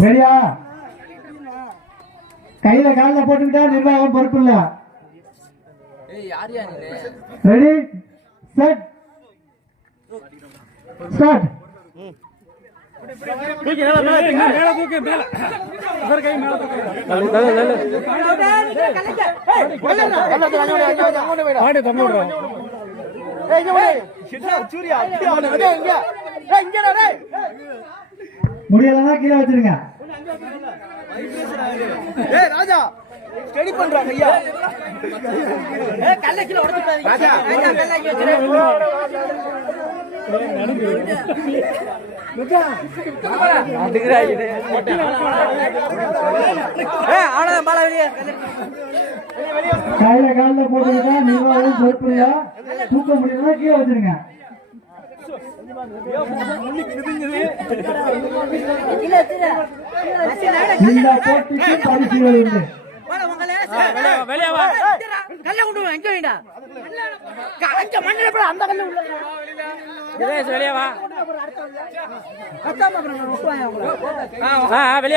சரியா? கையில காலில் போட்டுக்கிட்டா நிர்வாகம் பொறுப்பு இல்ல. Ready set start. முடியலன்னா கீழே வச்சிருங்க. ராஜா ஸ்டடி பண்றாங்க ஐயா. கல்ல கீழ உடைச்சிட்டாதீங்க ராஜா. கையில காலில் போட்டுக்கிட்டா நிர்வாகம் பொறுப்பு இல்ல. தூக்க முடியலன்னா கீழே வச்சிருங்க. இந்த போட்டிக்கு பரிசுகள் உண்டு. வெளியே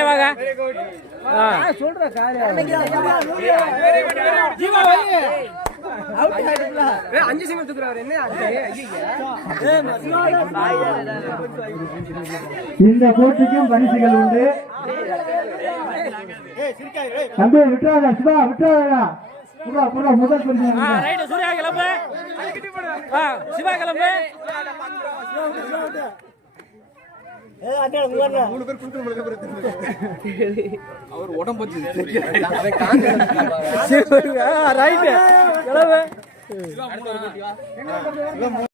வாங்க. இந்த போட்டிக்கும் பரிசுகள் உண்டு. தம்பி விட்டுறாதா சிவா, விட்டுறாதா. முதல் பரிசு சூர்யா கிளம்பு, சிவா கிளம்பு. அவர் உடம்பு கிளம்பு.